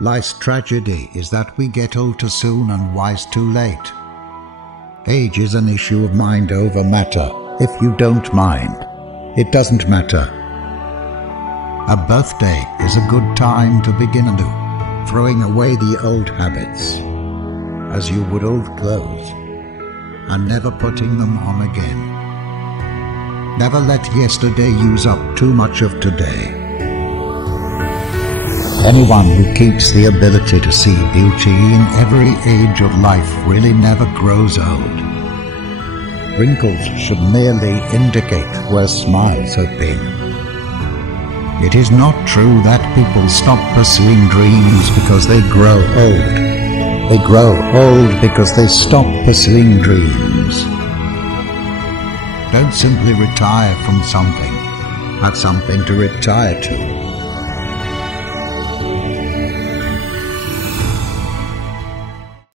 Life's tragedy is that we get old too soon and wise too late. Age is an issue of mind over matter. If you don't mind, it doesn't matter. A birthday is a good time to begin anew, throwing away the old habits, as you would old clothes, and never putting them on again. Never let yesterday use up too much of today. Anyone who keeps the ability to see beauty in every age of life really never grows old. Wrinkles should merely indicate where smiles have been. It is not true that people stop pursuing dreams because they grow old. They grow old because they stop pursuing dreams. Don't simply retire from something. Have something to retire to.